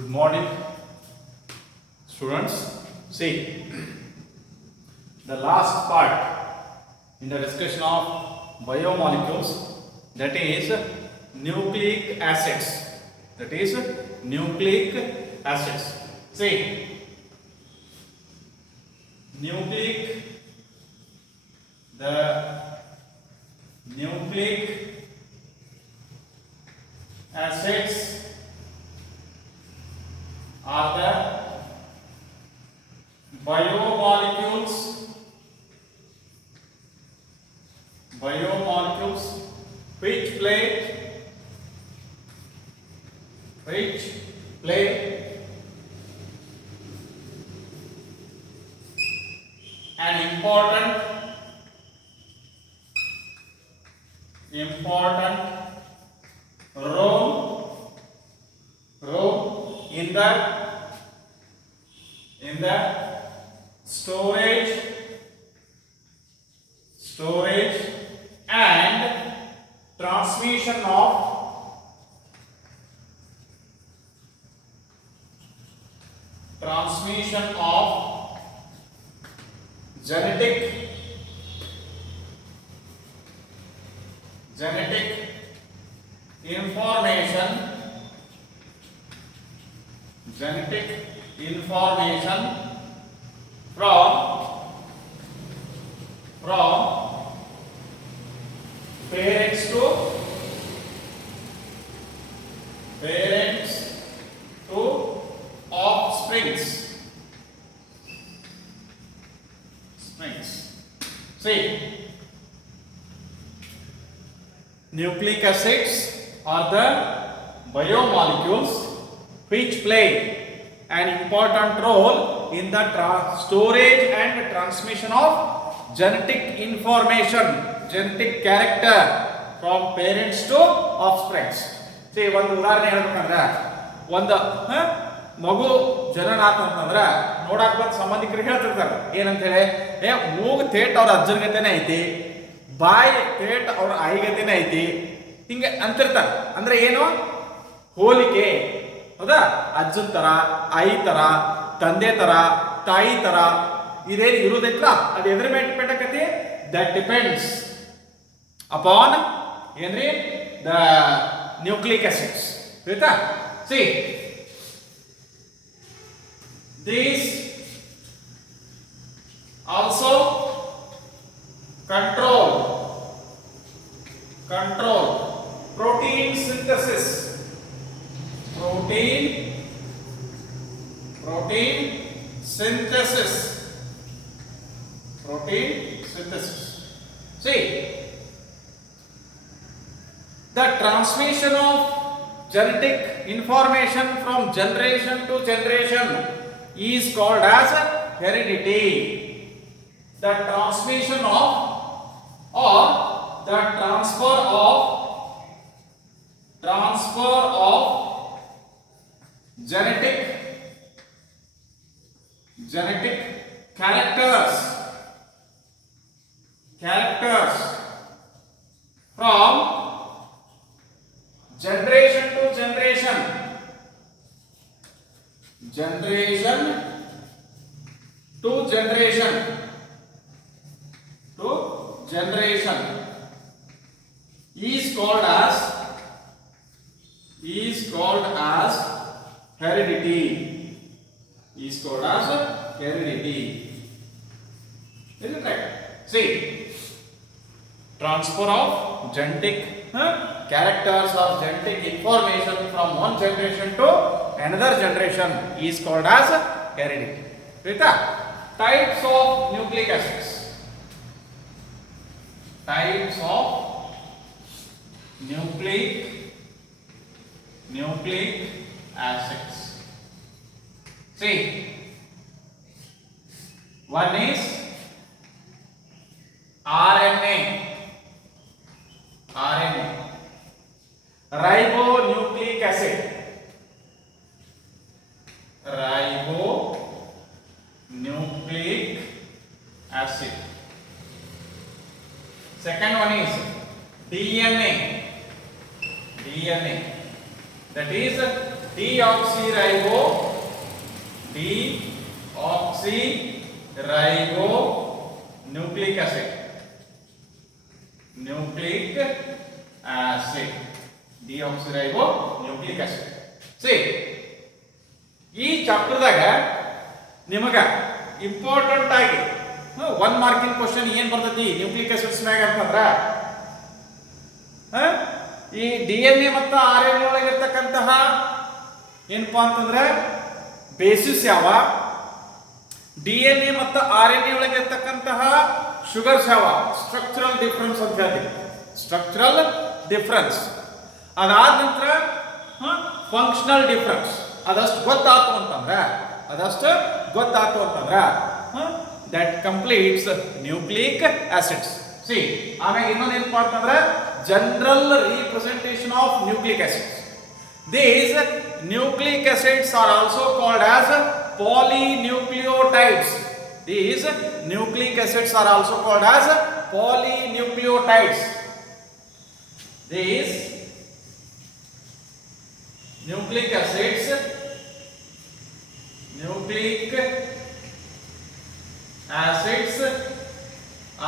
Good morning, students. See, the last part in the discussion of biomolecules, that is nucleic acids. That is nucleic acids. See, nucleic, the nucleic acids are the biomolecules which play an important role in the storage and transmission of genetic information from parents to offsprings. See, nucleic acids are the biomolecules which play an important role in the storage and transmission of genetic information, genetic character from parents to offsprings. See, ಒಂದು ಉದಾಹರಣೆ ಹೇಳ್ಬೇಕಂದ್ರೆ ಒಂದು ಮಗು ಜನನ ಆತಂತಂದ್ರೆ ನೋಡಕ್ ಬಂದು ಸಂಬಂಧಿಕರಿಗೆ ಹೇಳ್ತಿರ್ತಾರೆ ಏನಂತ ಹೇಳಿ, ಮೂಗು ಥೇಟ್ ಅವ್ರ ಅಜ್ಜನ ಗತೆನೇ ಐತಿ, ಬಾಯಿ ಥೇಟ್ ಅವ್ರ ಆಯಿಗತೆನೇ ಐತಿ, ಹಿಂಗೆ ಅಂತಿರ್ತಾರೆ. ಅಂದ್ರೆ ಏನು, ಹೋಲಿಕೆ. ಹೌದಾ? ಅಜ್ಜನ ತರ, ಆಯಿ ತರ, ತಂದೆ ತರ, ತಾಯಿ ತರ ಇದೇನು ಇರುವುದಿಲ್ಲ, ಅದು ಎದ್ರ ಮೇಲೆ ಡಿಪೆಂಡ್ ಆಕತಿ? ದಟ್ ಡಿಪೆಂಡ್ಸ್ ಅಪಾನ್ ಏನ್ರಿ ದ ನ್ಯೂಕ್ಲಿಕ್ ಆಸಿಡ್ಸ್. ಆಯ್ತಾ? C, these also control protein synthesis. See, the transmission of genetic information from generation to generation is called as heredity. The transmission of or the transfer of genetic characters from generation to generation is called as heredity. Is it right? See, transfer of genetic characters or genetic information from one generation to another generation is called as heredity. Right? Types of nucleic acids. Types of nucleic acids. See, one is RNA, ribonucleic acid, Second one is DNA. That is deoxyribo nucleic acid. Deoxyribo nucleic acid. See, ಈ ಚಾಪ್ಟರ್ದಾಗ ನಿಮಗ important ಆಗಿ 1 marking question ಏನ್ ಬರ್ತೈತಿ nucleic acids ಮ್ಯಾಗ ಅಂತಂದ್ರ ಈ DNA ಮತ್ತು RNA ಒಳಗೆ ಇರ್ತಕ್ಕಂತಹ ಏನಪ್ಪಾ ಅಂತಂದ್ರೆ ಬೇಸಿಸ್ ಯಾವ, DNA ಮತ್ತು RNA ಒಳಗೆ ಇರ್ತಕ್ಕಂತಹ ಶುಗರ್ಸ್ ಯಾವ, ಸ್ಟ್ರಕ್ಚರಲ್ ಡಿಫರೆನ್ಸ್ ಅಂತ ಹೇಳ್ತೀವಿ. ಸ್ಟ್ರಕ್ಚರಲ್ ಡಿಫರೆನ್ಸ್ ಅದಾದ ನಂತರ ಫಂಕ್ಷನಲ್ ಡಿಫರೆನ್ಸ್ ಅದಷ್ಟು ಗೊತ್ತಾಯ್ತು ಅಂತಂದ್ರೆ that completes nucleic acids. See, ಆಮೇಲೆ ಇನ್ನೊಂದು ಏನಪ್ಪ ಅಂತಂದ್ರೆ general representation of nucleic acids. These nucleic acids are also called as polynucleotides. These nucleic acids are also called as polynucleotides. These nucleic acids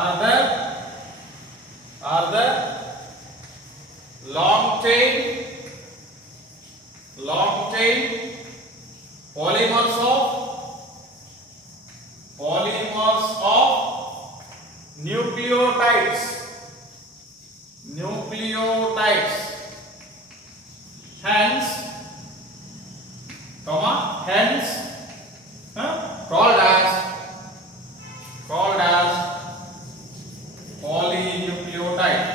are the long chain polymers of nucleotides. Hence called as polynucleotide.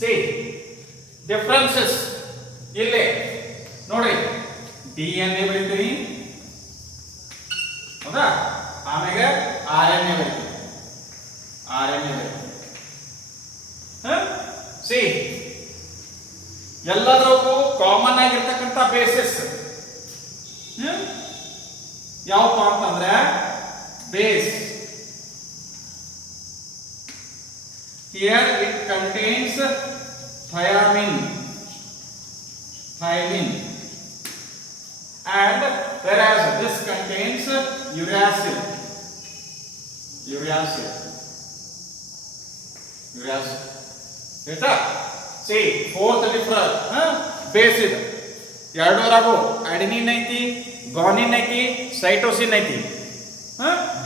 See, differences ಇಲ್ಲಿ ನೋಡಿ, DNA ಬರೀತೀವಿ ಹೌದಾ, ಆಮೇಲೆ RNA ಬರೀತೀವಿ. See, ಎಲ್ಲದಕ್ಕೂ common ಆಗಿರ್ತಕ್ಕಂಥ basis ಯಾವಪ್ಪ ಅಂತಂದ್ರೆ base. Here it contains thymine, and whereas this contains uracil. ಆಯ್ತಾ? See, fourth difference base ಇದೆ. ಎರಡೂರಾಗು adenine ಐತಿ, ಗಾನಿನ್ ಐತಿ, ಸೈಟೋಸಿನ್ ಐತಿ.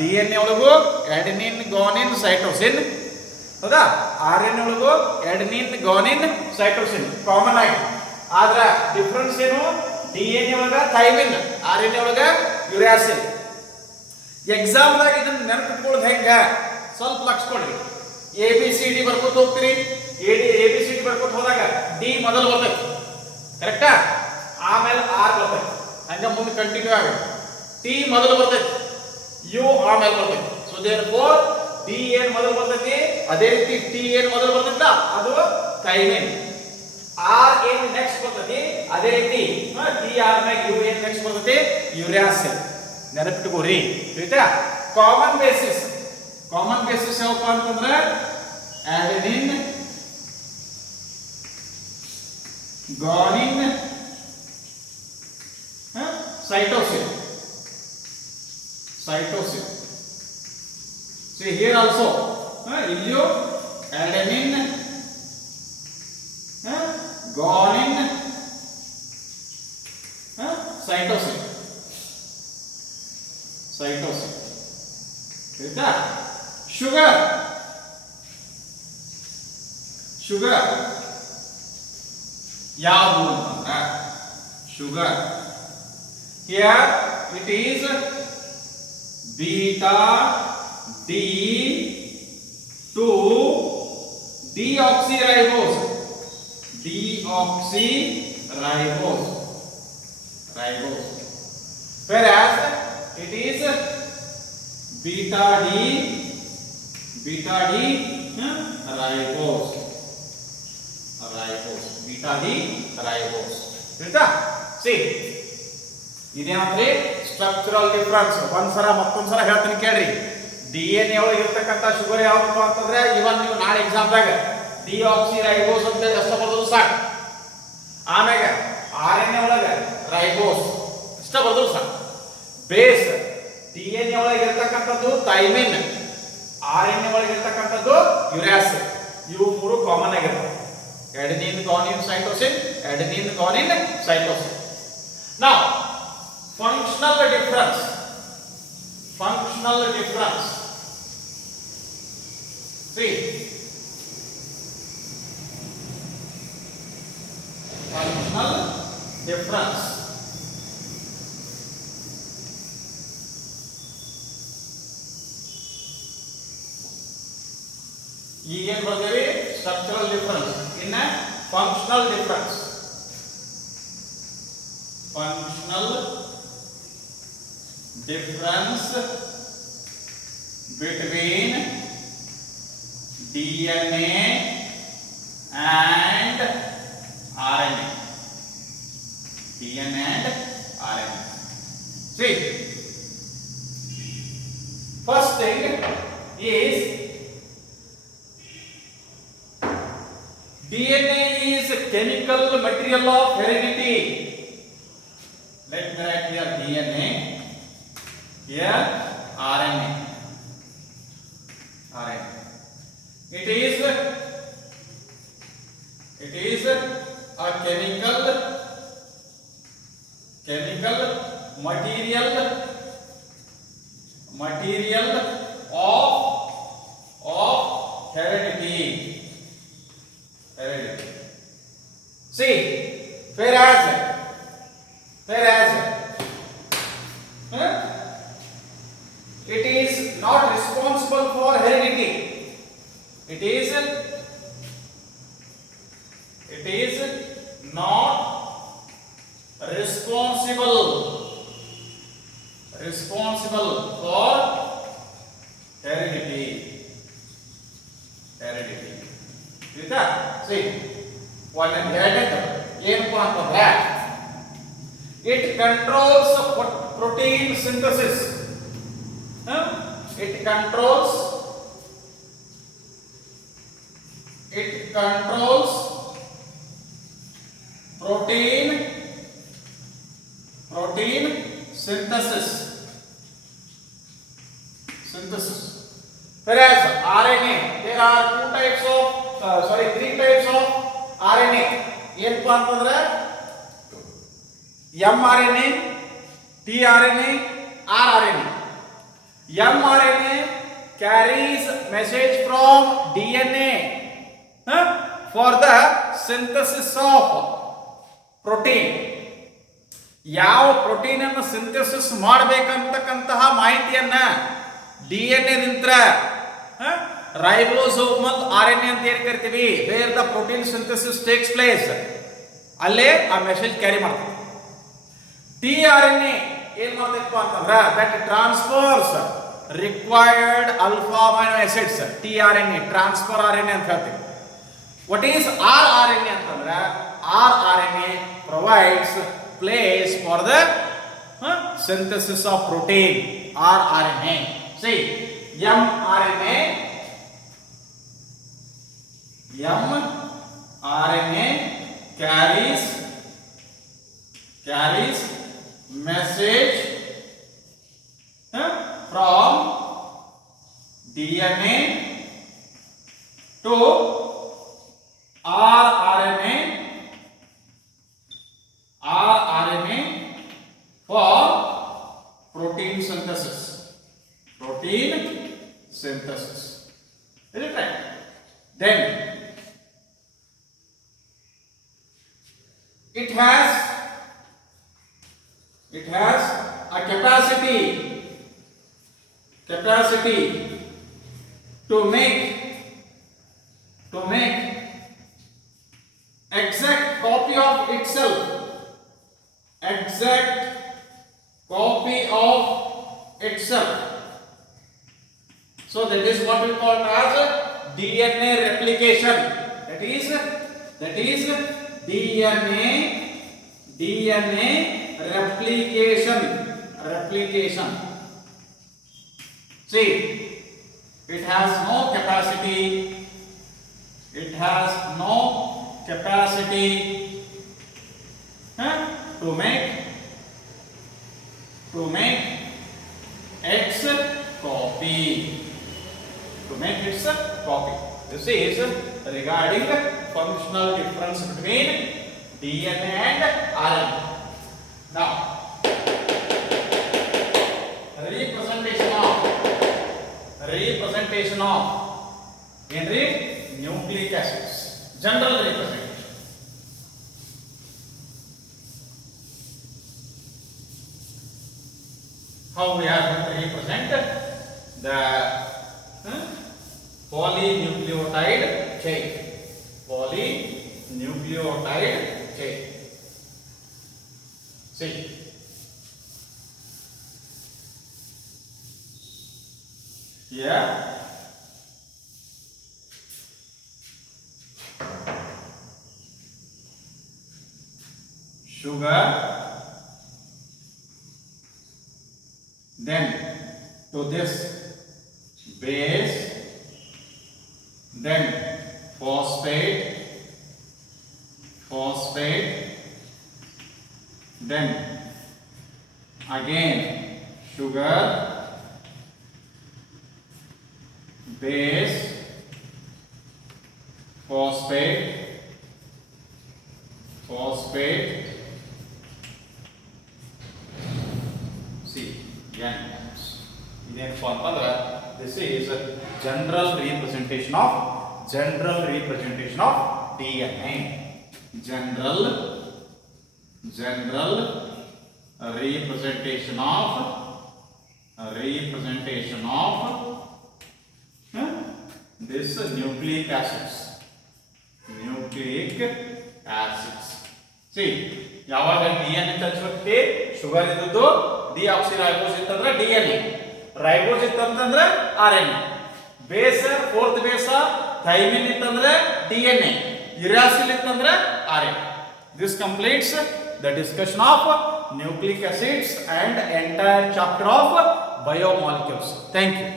DNA ಒಳಗು ಅಡೆನಿನ್, ಗಾನಿನ್, ಸೈಟೋಸಿನ್ ಹೌದಾ, RNA ಒಳಗು ಅಡೆನಿನ್, ಗಾನಿನ್, ಸೈಟೋಸಿನ್ ಕಾಮನ್ ಆಗಿ. ಆದ್ರ ಡಿಫರೆನ್ಸ್ ಏನು, DNA ಒಳಗ ಥೈಮಿನ್, RNA ಒಳಗ ಯುರಾಸಿಲ್. ಎಕ್ಸಾಮ್ ದಾಗ ಇದನ್ನ ನೆನಪಿಟ್ಕೊಳ್ಳೋದು ಹೆಂಗ ಸ್ವಲ್ಪ ಲಕ್ಷ ಕೊಡ್ರಿ. ABCD ಬರ್ಕೋತ ಹೋಗ್ತೀರಿ, ABCD ಬರ್ಕೋತ ಹೋದಾಗ D ಮೊದಲು ಬರ್ತೈತಿ ಕರೆಕ್ಟಾ, ಆಮೇಲೆ R ಬರ್ತೈತಿ, ಹಂಗ ಮುಂದೆ ಕಂಟಿನ್ಯೂ ಆಗುತ್ತೆ. T ಮೊದಲು ಬರ್ತೈತಿ, U ಆಮೇಲೆ ಬರ್ತೈತಿ. ಸೊ ದೇರ್ಫೋರ್ D ಏನ್ ಮೊದಲು ಬರ್ತೈತಿ, ಅದೇ ರೀತಿ T ಏನ್ ಮೊದಲು ಬರ್ತೈತಿಲ್ಲ ಅದು ಥೈಮಿನ್. R ಏನ್ ನೆಕ್ಸ್ಟ್ ಬರ್ತೈತಿ, ಅದೇ ರೀತಿ T ಆದ್ಮೇಲೆ U ಏನ್ ನೆಕ್ಸ್ಟ್ ಬರ್ತೈತಿ, ಯುರಾಸಿಲ್. ನೆನಪಿಟ್ಕೋರಿ ಆಯ್ತಾ. ಕಾಮನ್ ಬೇಸಿಸ್ ಯಾವಪ್ಪ ಅಂತಂದ್ರೆ adenine, ಗಾನಿನ್, cytosine. See here also, illiyo adenine, guanine, cytosine. ಆಯ್ತಾ. sugar ಯಾವುದು ಅಂತಂದ್ರೆ sugar, here it is beta D2 deoxyribose. Whereas it is beta D ribose. ಆಯ್ತಾ. ಸಿ ಇದೇನಂದ್ರೆ ಸ್ಟ್ರಕ್ಚರಲ್ ಡಿಫರೆನ್ಸ್. ಒಂದ್ಸಲ ಮತ್ತೊಂದ್ಸಲ ಹೇಳ್ತೀನಿ ಕೇಳ್ರಿ. DNA ಒಳಗೆ ಇರ್ತಕ್ಕಂಥ ಶುಗರ್ ಯಾವ್ದಪ್ಪ ಅಂತಂದ್ರೆ ಇವನ್ ನೀವು ನಾಳೆ ಎಕ್ಸಾಮ್ದಾಗ ಡಿಆಕ್ಸಿ ರೈಬೋಸ್ ಅಂತ ಅಷ್ಟ ಬರೋದು ಸಾಕು. ಆಮೇಲೆ RNA ಒಳಗೆ ರೈಬೋಸ್ ಇಷ್ಟ ಬರೋದು ಸಾಕು. ಬೇಸ್ DNA ಒಳಗೆ ಇರ್ತಕ್ಕಂಥದ್ದು ಥೈಮಿನ್, RNA ಒಳಗೆ ಇರ್ತಕ್ಕಂಥದ್ದು ಯುರಾಸ್. ಇವು ಮೂರು ಕಾಮನ್ ಆಗಿರ್ತವೆ. adenine guanine cytosine, adenine guanine cytosine. Now functional difference. See, functional difference. ಈಗೇನು ಬರ್ತೀವಿ ಸ್ಟ್ರಕ್ಚರಲ್ ಡಿಫರೆನ್ಸ್, ಇನ್ನ functional difference. Functional difference between DNA and RNA. DNA and RNA. See, first thing is DNA is a chemical material of heredity. Let me write here DNA, here RNA. It is a chemical material of heredity. See, whereas it is not responsible for heredity. It is not responsible for heredity. Rita, see, one and it controls protein synthesis. It controls protein synthesis. Whereas RNA, there are three types of RNA. ಏನಪ್ಪ ಅಂತಂದ್ರೆ mRNA, tRNA, rRNA. mRNA carries message from DNA for the synthesis of protein. ಯಾವ protein ಅನ್ನು synthesis ಮಾಡಬೇಕಂತಕ್ಕಂತಹ ಮಾಹಿತಿಯನ್ನ DNA ದಿಂದ ribosomal RNA ಅಂತ ಏನು ಕರಿತೀವಿ, where the protein synthesis takes place, ಅಲ್ಲೇ ಆ ಮೆಸೇಜ್ ಕ್ಯಾರಿ ಮಾಡ್ತೀವಿ. tRNA ಏನ್ ಮಾಡ್ತೈತಪ್ಪ ಅಂತಂದ್ರೆ that transfers required alpha amino acids. tRNA transfer RNA ಅಂತ ಹೇಳ್ತೀವಿ. What is rRNA ಅಂತಂದ್ರೆ rRNA provides place for the synthesis of protein. rRNA, see, mRNA carries message from DNA to rRNA for protein synthesis. Is it right? Then it has a capacity to make exact copy of itself. So that is what we call as DNA replication. That is DNA replication. See, It has no capacity. It has no capacity to make its copy. To make its copy. This is regarding functional difference between DNA and RNA. Now, representation of in nucleic acids. General representation. How we are going to represent the polynucleotide chain. Polynucleotide chain. See. Here. Sugar. Then to this base. Then phosphate. Then again sugar, base, phosphate, see, N. This is general representation of DNA. General representation of this nucleic acids. See, ಯಾವಾಗ DNA ತಚ್ಚುತ್ತೆ sugar ಇದ್ದದ್ದು deoxyribose ಇತ್ತಂದ್ರೆ DNA, ribose ಇತ್ತಂದ್ರೆ RNA, base fourth base thymine ಇತ್ತಂದ್ರೆ DNA, uracil ಇತ್ತಂದ್ರೆ RNA. This completes the discussion of nucleic acids and entire chapter of biomolecules. Thank you.